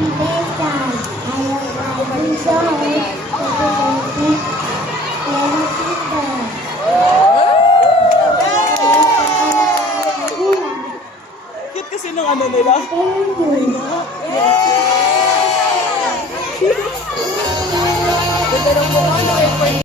Happy birthday! I would like to show happy Cute kasi nung ano nila. Ganda ng mukha na kayo.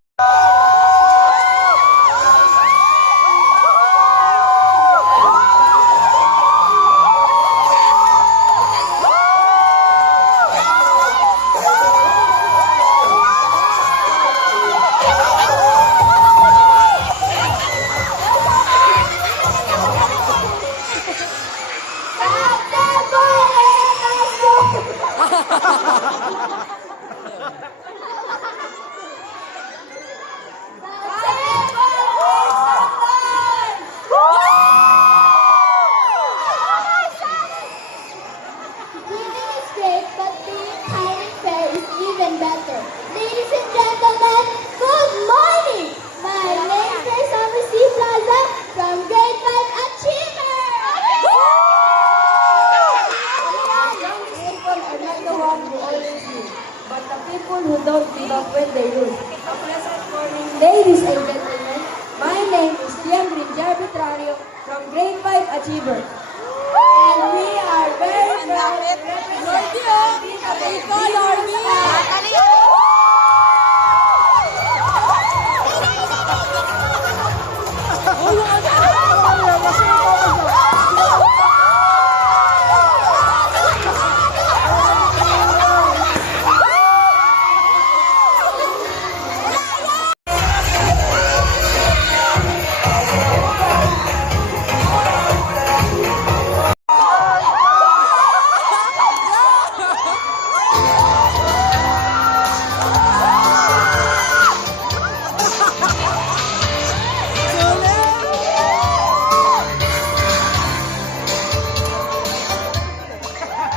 Better. Ladies and gentlemen, good morning! My name is Summer C. Plaza from Grade 5 Achiever! Young people are not the ones who always win, but the people who don't give up when they lose. A pleasant morning, ladies and gentlemen. My name is Liam Rinjar Betrario from Grade 5 Achiever. And we are very proud to represent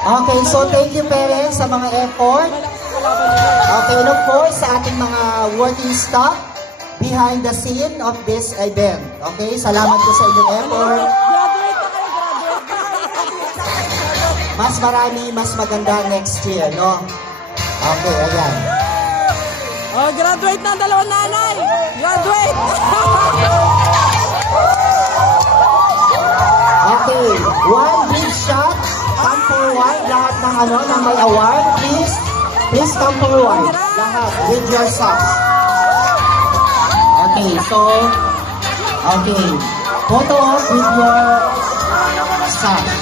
Okay, so thank you parents sa mga effort. Okay, and of course sa ating mga working staff behind the scene of this event. Okay, salamat po sa inyong effort. Mas marami, mas maganda next year, no? Okay, ayan. Oh, graduate na ang dalawang nanay! Graduate! Okay, one big shot. Come forward, lahat ng ng may award, please. Please come forward, lahat, with your socks. Okay, so, okay, photo op with your socks.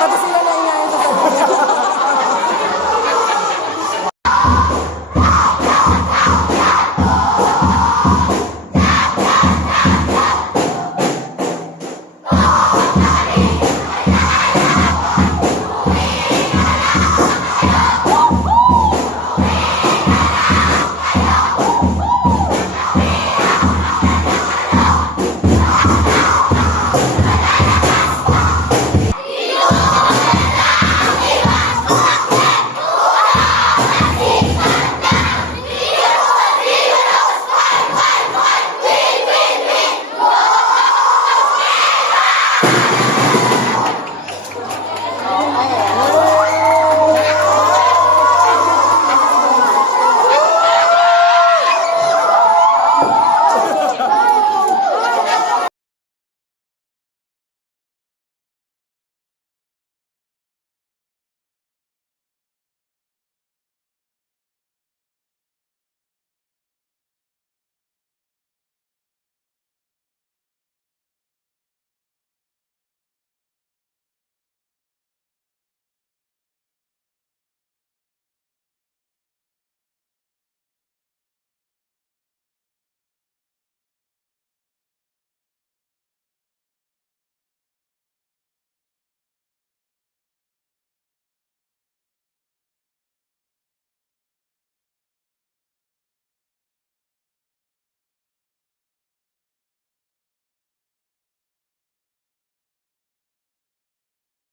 Pati